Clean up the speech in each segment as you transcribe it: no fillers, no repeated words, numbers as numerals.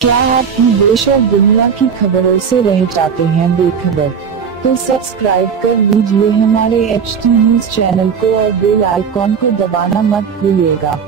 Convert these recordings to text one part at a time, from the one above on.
क्या आप देश और दुनिया की खबरों से रह जाते हैं बेखबर? तो सब्सक्राइब कर लीजिए हमारे HT न्यूज चैनल को और बेल आइकॉन को दबाना मत भूलिएगा।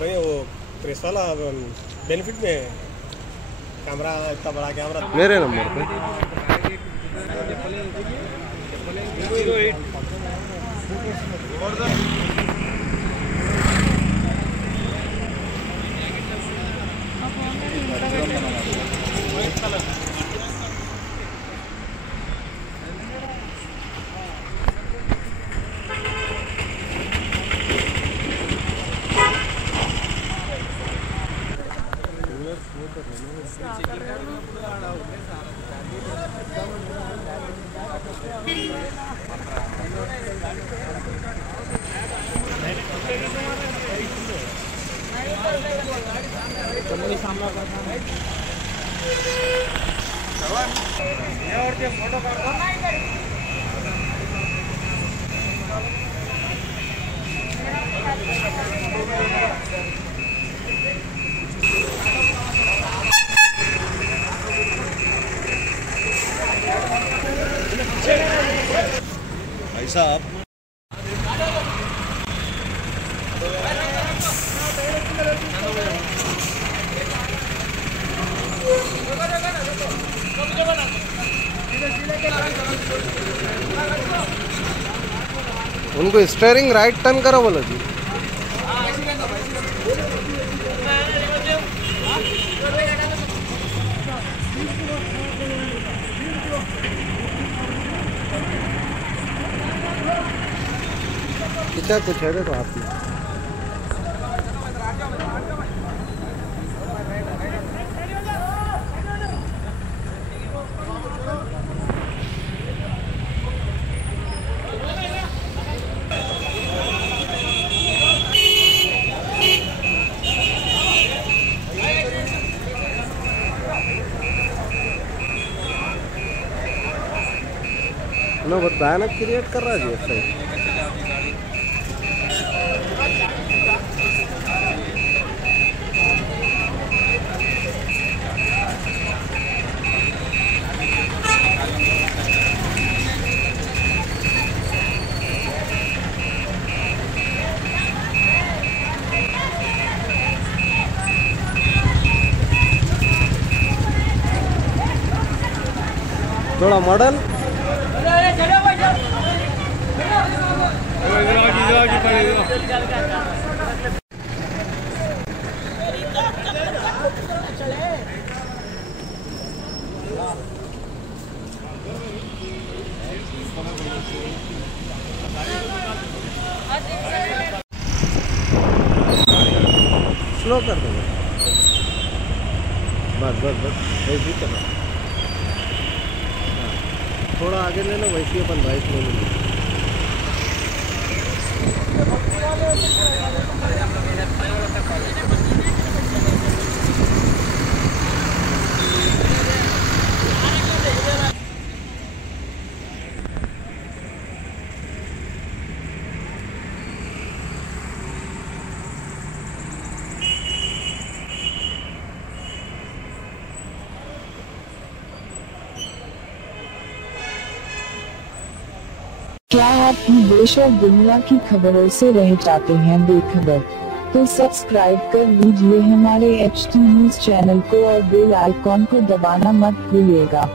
भाई वो प्रेस वाला बेनिफिट में है। कैमरा इतना बड़ा कैमरा मेरे नंबर पे भाई साहब उनको स्टीयरिंग राइट टर्न करो बोलो जी। कितना कुछ है तो आप ना भयानक क्रिएट कर रहा है जी ऐसा। थोड़ा मॉडल स्लो कर दो बस बस बस वैसे ही करना। थोड़ा आगे ले लो वैसे ही अपन राइट ले लो। क्या आप देश और दुनिया की खबरों से रह जाते हैं बेखबर? तो सब्सक्राइब कर लीजिए हमारे HT न्यूज चैनल को और बेल आइकॉन को दबाना मत भूलिएगा।